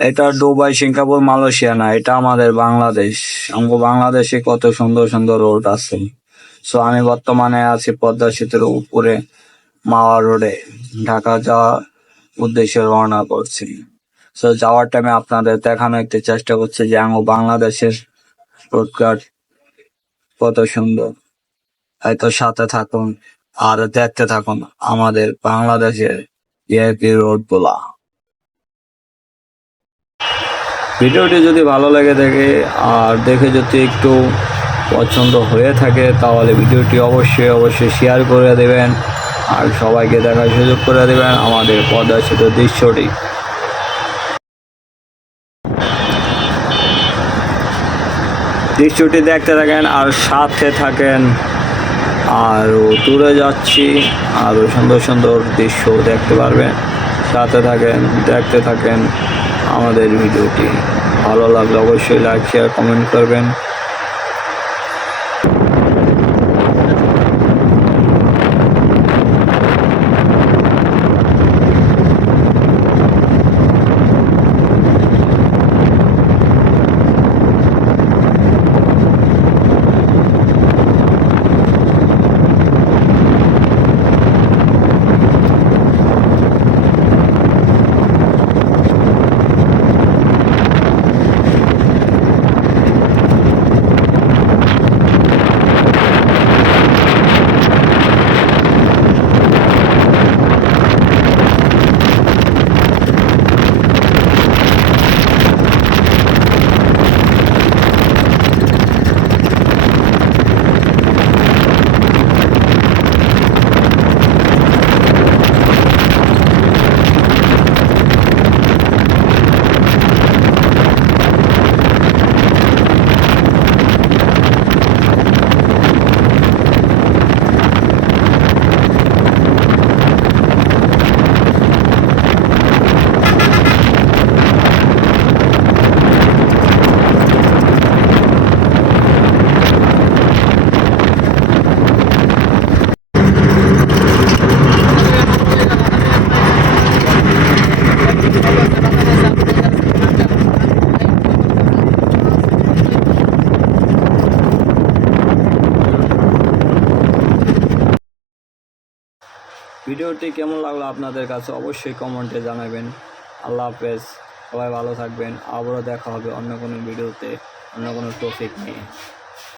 এটা Dubai, Singapore, Malaysia না, এটা আমাদের বাংলাদেশ। আমাদের বাংলাদেশে কত সুন্দর সুন্দর রোড আছে। সো আমি বর্তমানে আছি পদ্মা সেতুর উপরে মাওয়া রোডে, ঢাকা যাওয়ার উদ্দেশ্যে রওনা করছি। সো যাওয়ার টাইমে আপনাদের দেখানো একটু চেষ্টা করছি যে আমার বাংলাদেশের রোডঘাট কত সুন্দর। হয়তো সাথে থাকুন আর দেখতে থাকুন আমাদের বাংলাদেশের ভিআইপি রোড গুলা। ভিডিওটি যদি ভালো লেগে থাকে আর দেখে যদি একটু পছন্দ হয়ে থাকে তাহলে ভিডিওটি অবশ্যই শেয়ার করে দেবেন আর সবাইকে দেখার সুযোগ করে দেবেন আমাদের পদ্মা সেতুর দৃশ্যটি। দৃশ্যটি দেখতে থাকেন আর সাথে থাকেন। আরও দূরে যাচ্ছি, আরও সুন্দর সুন্দর দৃশ্য দেখতে পারবেন। সাথে থাকেন, দেখতে থাকেন আমাদের ভিডিওটি। ভালো লাগলে অবশ্যই লাইক, শেয়ার, কমেন্ট করবেন। ভিডিওটি কেমন লাগলো আপনাদের কাছে অবশ্যই কমেন্টে জানাবেন। আল্লাহ হাফেজ, সবাই ভালো থাকবেন। আবারও দেখা হবে অন্য কোনো ভিডিওতে, অন্য কোনো টপিক নিয়ে।